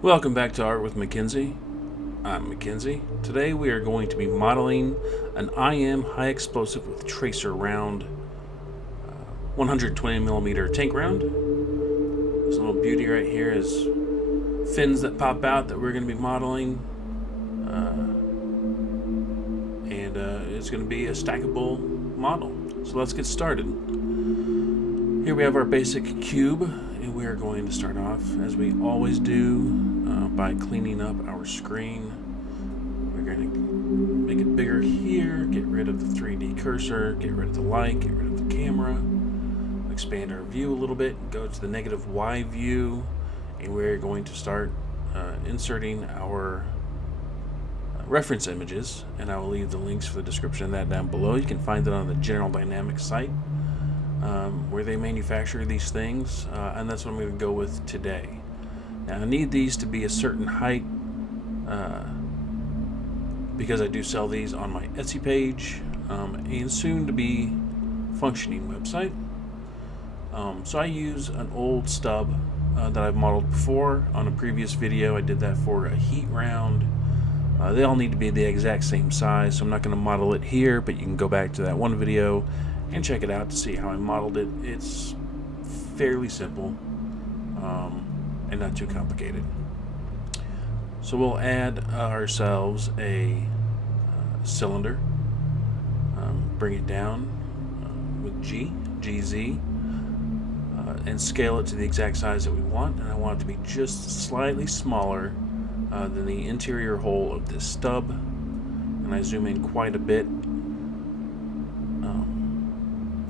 Welcome back to Art with Mackenzie. I'm Mackenzie. Today we are going to be modeling an IM high explosive with tracer round, 120mm tank round. This little beauty right here is fins that pop out that we're going to be modeling, and it's going to be a stackable model. So let's get started. Here we have our basic cube, and we are going to start off, as we always do, by cleaning up our screen. We're going to make it bigger here, get rid of the 3D cursor, get rid of the light, get rid of the camera, expand our view a little bit, go to the negative Y view, and we're going to start inserting our reference images, and I will leave the links for the description of that down below. You can find it on the General Dynamics site, where they manufacture these things, and that's what I'm going to go with today. Now I need these to be a certain height, because I do sell these on my Etsy page, and soon to be functioning website. So I use an old stub that I've modeled before. On a previous video I did that for a heat round. They all need to be the exact same size, so I'm not going to model it here, but you can go back to that one video and check it out to see how I modeled it. It's fairly simple, and not too complicated. So we'll add ourselves a cylinder, bring it down with GZ, and scale it to the exact size that we want, and I want it to be just slightly smaller than the interior hole of this stub, and I zoom in quite a bit.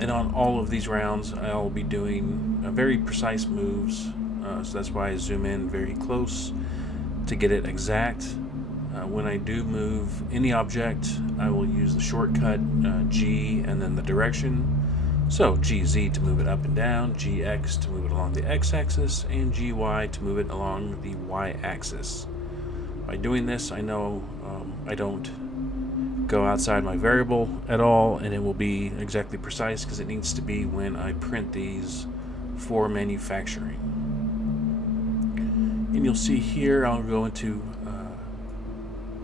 And on all of these rounds I'll be doing very precise moves, so that's why I zoom in very close to get it exact. When I do move any object, I will use the shortcut G and then the direction. So GZ to move it up and down, GX to move it along the X-axis, and GY to move it along the Y-axis. By doing this, I know I don't go outside my variable at all, and it will be exactly precise because it needs to be when I print these for manufacturing. And you'll see here I'll go into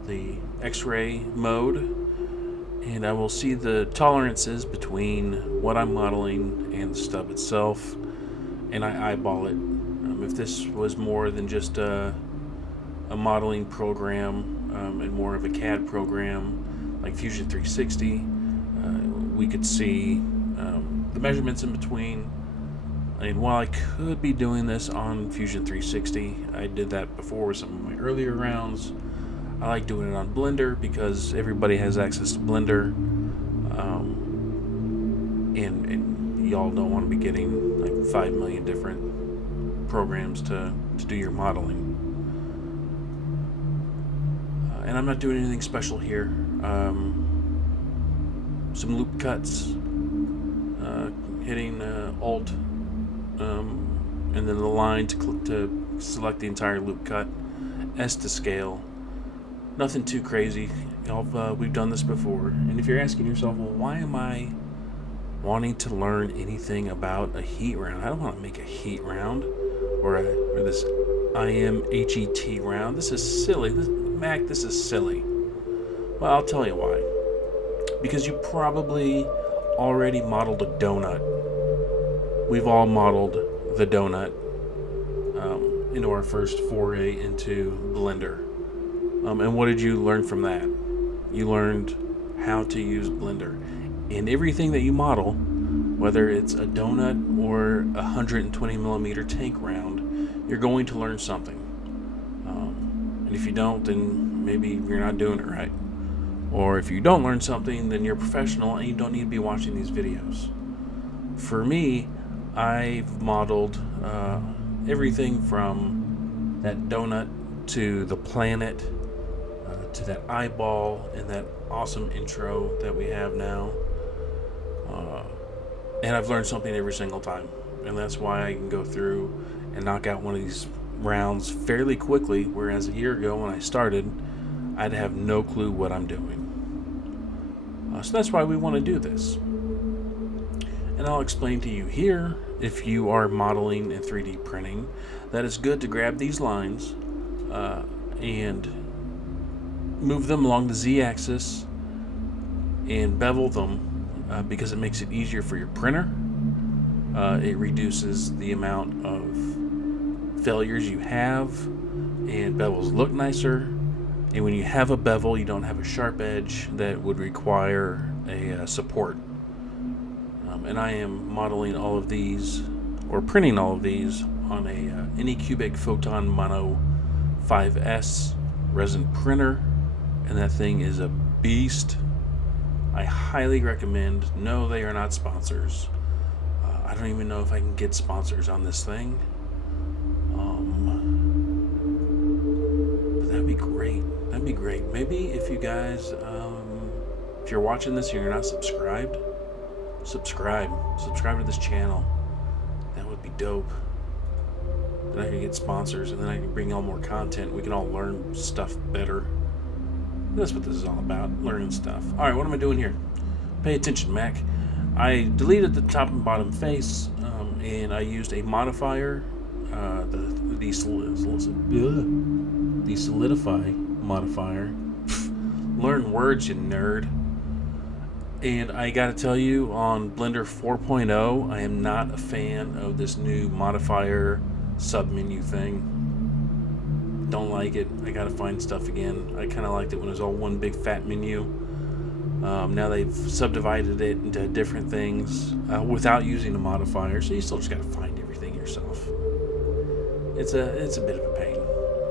the X-ray mode, and I will see the tolerances between what I'm modeling and the stub itself, and I eyeball it. If this was more than just a modeling program and more of a CAD program like Fusion 360, we could see the measurements in between. And while I could be doing this on Fusion 360, I did that before with some of my earlier rounds. I like doing it on Blender because everybody has access to Blender, and y'all don't want to be getting like 5 million different programs to do your modeling. And I'm not doing anything special here. Some loop cuts, hitting Alt, and then the line to select the entire loop cut, S to scale. Nothing too crazy. We've done this before. And if you're asking yourself, well, why am I wanting to learn anything about a heat round? I don't want to make a heat round or this IM HET round. This is silly. This is silly. Well, I'll tell you why. Because you probably already modeled a donut. We've all modeled the donut into our first foray into Blender. And what did you learn from that? You learned how to use Blender. And everything that you model, whether it's a donut or a 120mm tank round, you're going to learn something. And if you don't, then maybe you're not doing it right. Or if you don't learn something, then you're a professional and you don't need to be watching these videos. For me, I've modeled everything from that donut to the planet, to that eyeball and that awesome intro that we have now. And I've learned something every single time. And that's why I can go through and knock out one of these rounds fairly quickly, whereas a year ago when I started, I'd have no clue what I'm doing. So that's why we want to do this. And I'll explain to you here, if you are modeling and 3D printing, that it's good to grab these lines and move them along the z-axis and bevel them because it makes it easier for your printer. It reduces the amount of failures you have, and bevels look nicer. And when you have a bevel, you don't have a sharp edge that would require a support. And I am modeling all of these, or printing all of these, on a Anycubic Photon Mono 5S resin printer, and that thing is a beast. I highly recommend. No, they are not sponsors. I don't even know if I can get sponsors on this thing. But that'd be great. That'd be great. Maybe if you guys, if you're watching this and you're not subscribed, subscribe to this channel. That would be dope. Then I can get sponsors, and then I can bring y'all more content. We can all learn stuff better. That's what this is all about, learning stuff. All right, what am I doing here? Pay attention, Mac. I deleted the top and bottom face, and I used a modifier, the solidify modifier. Learn words, you nerd. And I gotta tell you, on Blender 4.0, I am not a fan of this new modifier sub-menu thing. Don't like it. I gotta find stuff again. I kind of liked it when it was all one big fat menu. Now they've subdivided it into different things without using a modifier, so you still just gotta find everything yourself. It's a bit of a pain.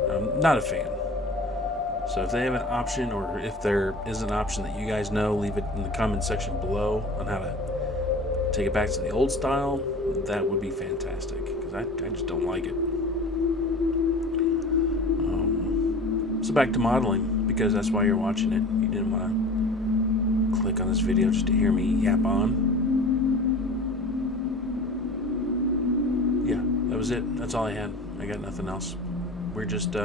I'm not a fan. So if they have an option, or if there is an option that you guys know, leave it in the comment section below on how to take it back to the old style. That would be fantastic, because I just don't like it. So back to modeling, because that's why you're watching it. You didn't want to click on this video just to hear me yap on. Yeah, that was it. That's all I had. I got nothing else. We're just, you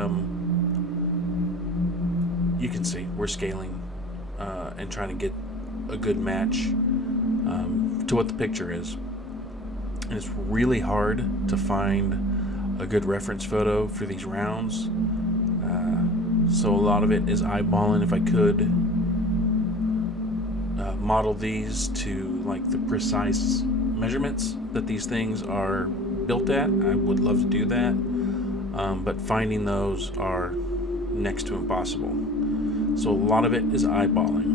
can see, we're scaling and trying to get a good match to what the picture is. And it's really hard to find a good reference photo for these rounds. So a lot of it is eyeballing. If I could model these to like the precise measurements that these things are built at, I would love to do that. But finding those are next to impossible. So a lot of it is eyeballing.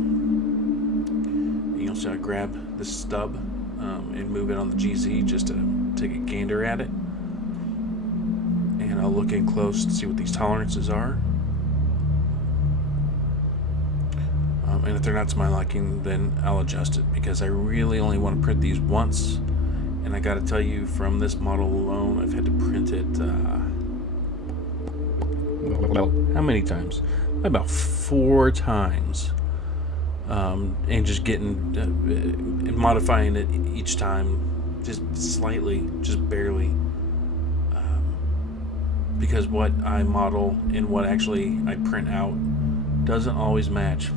You'll see I grab this stub and move it on the GZ just to take a gander at it. And I'll look in close to see what these tolerances are. And if they're not to my liking, then I'll adjust it, because I really only want to print these once. And I gotta tell you, from this model alone, I've had to print it how many times? About 4 times. And just getting and modifying it each time, just slightly, just barely, because what I model and what actually I print out doesn't always match.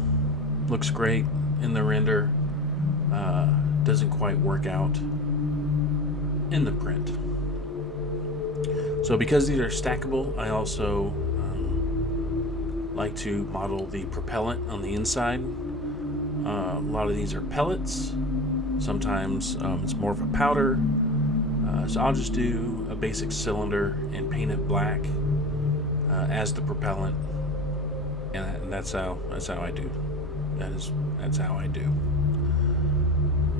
Looks great in the render, doesn't quite work out in the print. So because these are stackable, I also like to model the propellant on the inside. A lot of these are pellets. Sometimes it's more of a powder. So I'll just do a basic cylinder and paint it black as the propellant, and that's how I do. That's how I do.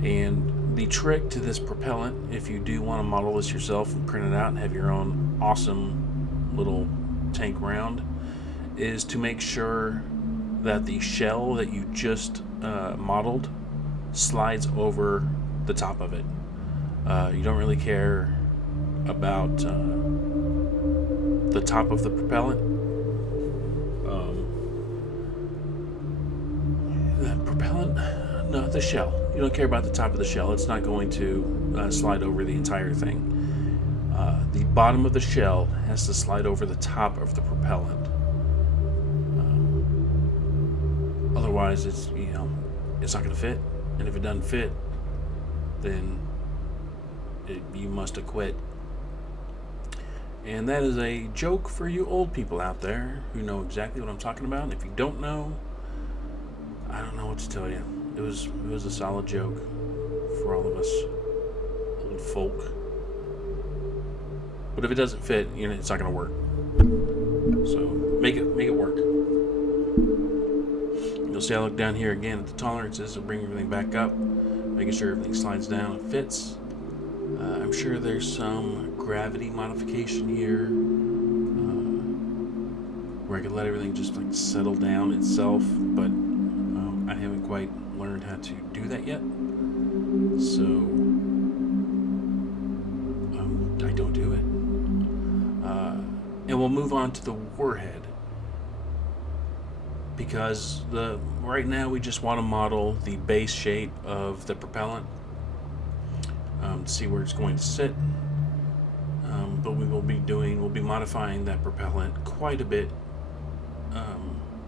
And the trick to this propellant, if you do want to model this yourself and print it out and have your own awesome little tank round, is to make sure that the shell that you just modeled slides over the top of it. You don't really care about the top of the propellant. No, the shell. You don't care about the top of the shell. It's not going to slide over the entire thing. The bottom of the shell has to slide over the top of the propellant. Otherwise, it's not going to fit. And if it doesn't fit, then you must have quit. And that is a joke for you old people out there who know exactly what I'm talking about. And if you don't know, I don't know what to tell you. It was a solid joke for all of us old folk. But if it doesn't fit, it's not going to work. So make it work. You'll see I look down here again at the tolerances and bring everything back up, making sure everything slides down and fits. I'm sure there's some gravity modification here where I could let everything just like settle down itself, but I haven't quite learned how to do that yet. So I don't do it. And we'll move on to the warhead, because right now we just want to model the base shape of the propellant to see where it's going to sit. But we'll be modifying that propellant quite a bit a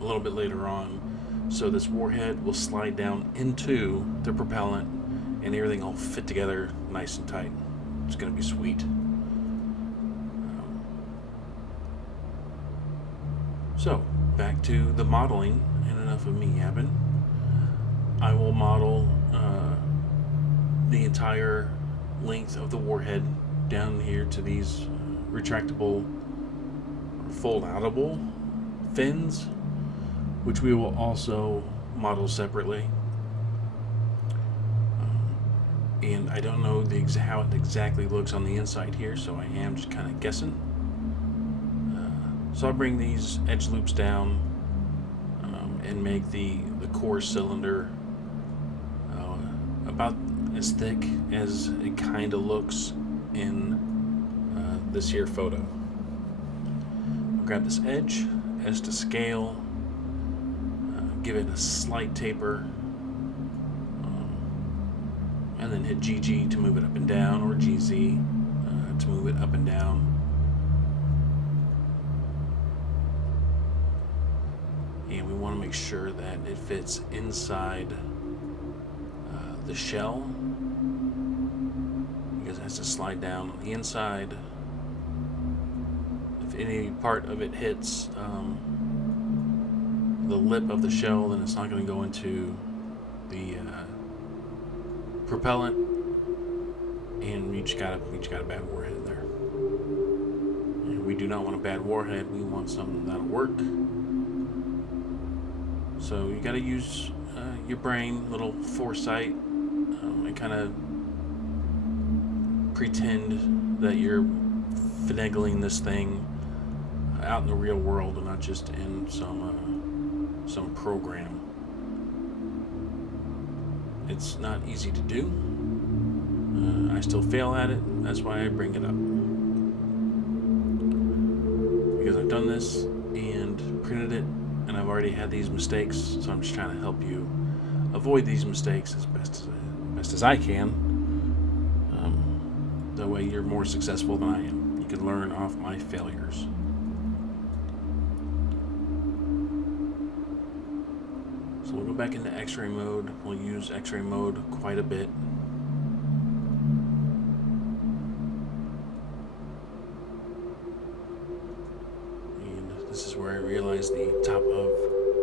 little bit later on. So this warhead will slide down into the propellant and everything will fit together nice and tight. It's going to be sweet. So back to the modeling, and enough of me yapping. I will model the entire length of the warhead down here to these retractable or fold-outable fins, which we will also model separately. And I don't know how it exactly looks on the inside here, so I am just kind of guessing. So I'll bring these edge loops down and make the core cylinder about as thick as it kind of looks in this here photo. I'll grab this edge as to scale, give it a slight taper, and then hit GG to move it up and down, or GZ to move it up and down. And we want to make sure that it fits inside the shell, because it has to slide down on the inside. If any part of it hits the lip of the shell, then it's not going to go into the propellant, and we just got a bad warhead there. And we do not want a bad warhead. We want something that'll work. So you got to use your brain, little foresight, and kind of pretend that you're finagling this thing out in the real world and not just in some program. It's not easy to do. I still fail at it. That's why I bring it up, because I've done this and printed it, and I've already had these mistakes, so I'm just trying to help you avoid these mistakes as best as I can. That way you're more successful than I am. You can learn off my failures. So we'll go back into X-ray mode. We'll use X-ray mode quite a bit. This is where I realize the top of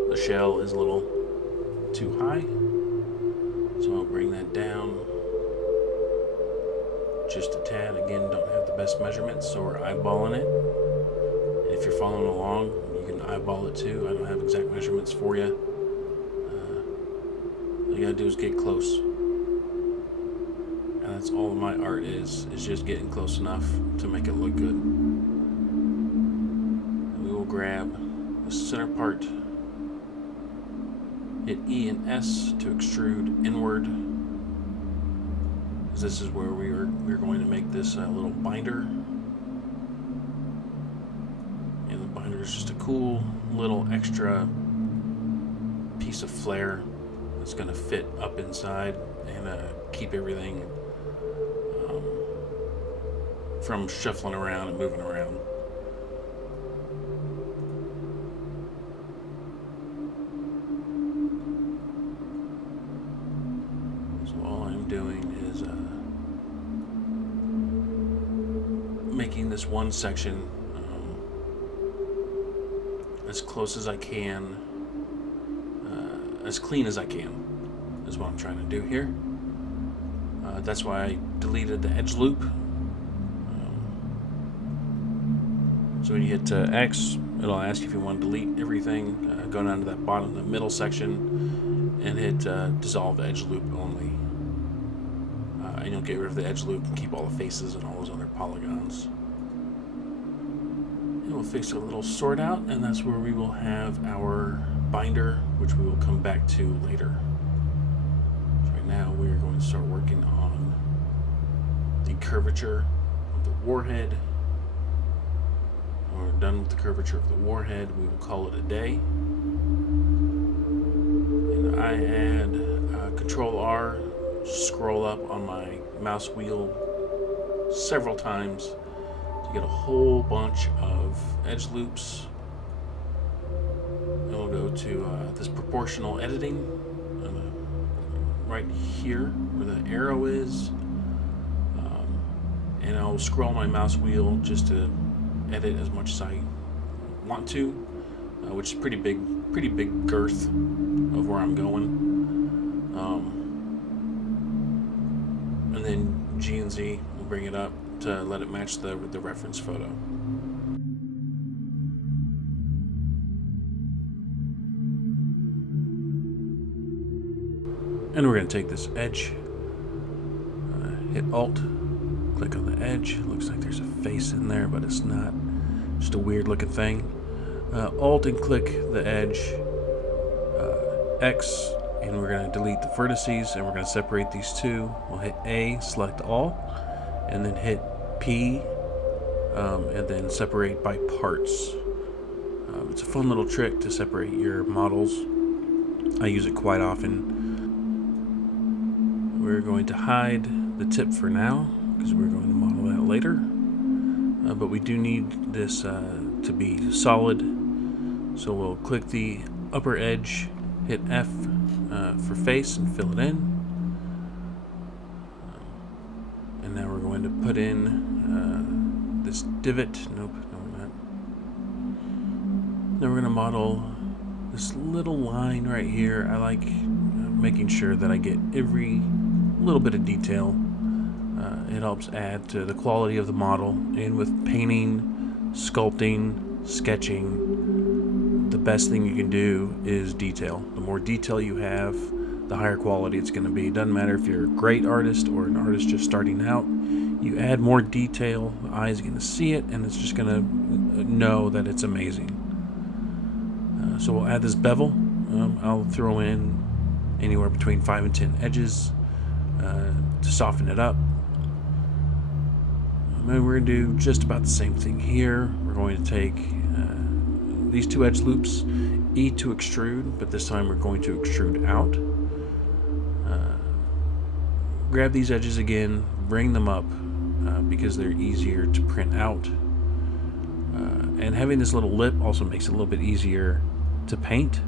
the shell is a little too high. So I'll bring that down just a tad. Again, don't have the best measurements, so we're eyeballing it. And if you're following along, you can eyeball it too. I don't have exact measurements for you. All you gotta do is get close. And that's all my art is just getting close enough to make it look good. Grab the center part, hit E and S to extrude inward, because this is where we're going to make this little binder. And the binder is just a cool little extra piece of flair that's going to fit up inside and keep everything from shuffling around and moving around. Doing is making this one section as close as I can, as clean as I can, is what I'm trying to do here. That's why I deleted the edge loop. So when you hit X, it'll ask you if you want to delete everything. Go down to that bottom, the middle section, and hit dissolve edge loop only. And you'll get rid of the edge loop and keep all the faces and all those other polygons. And we'll fix a little sort out, and that's where we will have our binder, which we will come back to later. So right now we are going to start working on the curvature of the warhead. When we're done with the curvature of the warhead, we will call it a day. And I add Control R, scroll up on my mouse wheel several times to get a whole bunch of edge loops. And we'll go to this proportional editing right here where the arrow is. And I'll scroll my mouse wheel just to edit as much as I want to, which is pretty big girth of where I'm going. And then G and Z will bring it up to let it match the reference photo. And we're going to take this edge, hit Alt, click on the edge. Looks like there's a face in there, but it's not. Just a weird looking thing. Alt and click the edge, X, and we're going to delete the vertices, and we're going to separate these two. We'll hit A, select all, and then hit P, and then separate by parts. It's a fun little trick to separate your models. I use it quite often. We're going to hide the tip for now, because we're going to model that later. But we do need this to be solid. So we'll click the upper edge, hit F for face and fill it in. And now we're going to put in this divot. Nope, no we're not. Now we're going to model this little line right here. I like making sure that I get every little bit of detail. It helps add to the quality of the model. And with painting, sculpting, sketching, the best thing you can do is detail. The more detail you have, the higher quality it's going to be. It doesn't matter if you're a great artist or an artist just starting out. You add more detail, the eye is going to see it, and it's just going to know that it's amazing. So we'll add this bevel. I'll throw in anywhere between 5 and 10 edges to soften it up. And we're going to do just about the same thing here. We're going to take these two edge loops, E to extrude, but this time we're going to extrude out. Grab these edges again, bring them up because they're easier to print out. And having this little lip also makes it a little bit easier to paint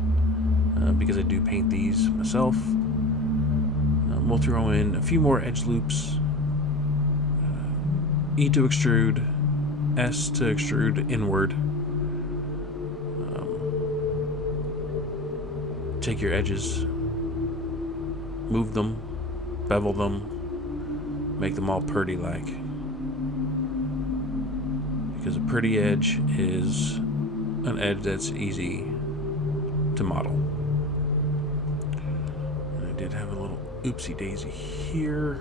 because I do paint these myself. We'll throw in a few more edge loops. E to extrude, S to extrude inward. Take your edges, move them, bevel them, make them all purdy-like. Because a purdy edge is an edge that's easy to model. And I did have a little oopsie-daisy here.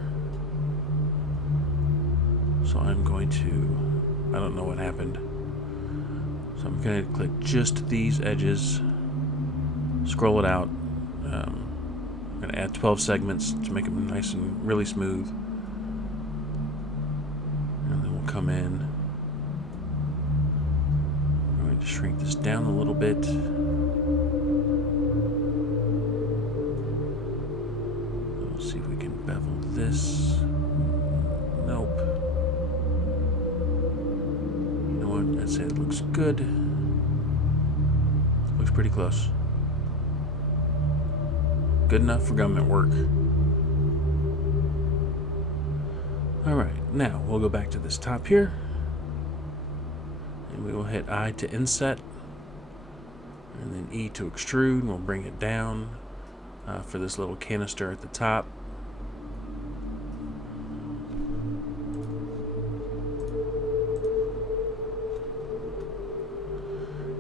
So I'm going to, I don't know what happened. So I'm going to click just these edges, scroll it out. I'm going to add 12 segments to make them nice and really smooth. And then we'll come in. I'm going to shrink this down a little bit. We'll see if we can bevel this. Nope. You know what? I'd say it looks good. Looks pretty close. Good enough for government work. Alright, now we'll go back to this top here. we will hit I to inset, and then E to extrude, and we'll bring it down for this little canister at the top.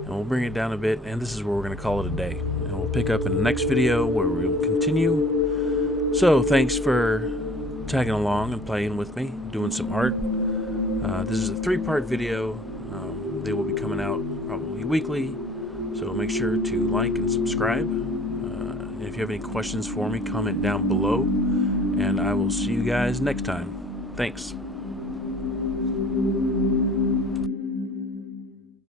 And we'll bring it down a bit, and this is where we're going to call it a day. And we'll pick up in the next video where we'll continue. So thanks for tagging along and playing with me, doing some art. This is a 3-part video. They will be coming out probably weekly, so make sure to like and subscribe. And if you have any questions for me, comment down below, and I will see you guys next time. Thanks.